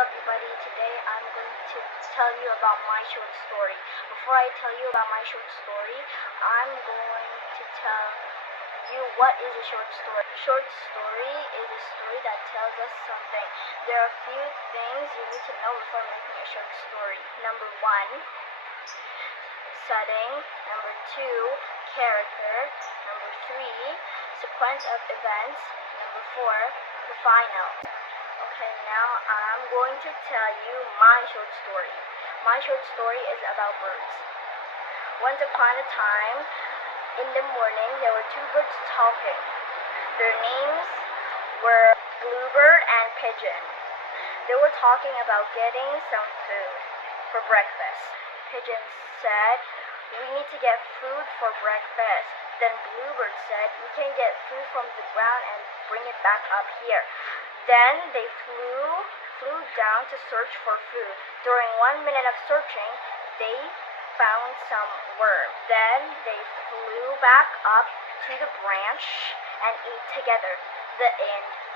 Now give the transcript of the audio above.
everybody, today I'm going to tell you about my short story. Before I tell you about my short story, I'm going to tell you what is a short story. A short story is a story that tells us something. There are a few things you need to know before making a short story. Number one, setting. Number two, character. Number three, sequence of events. Number four, the final. Okay, now I'm going to tell you my short story. My short story is about birds. Once upon a time, in the morning, there were two birds talking. Their names were Bluebird and Pigeon. They were talking about getting some food for breakfast. Pigeon said, "We need to get food for breakfast." Then Bluebird said, "We can get food from the ground and bring it back up here." Then they flew down to search for food. During 1 minute of searching, they found some worm. Then they flew back up to the branch and ate together. The end.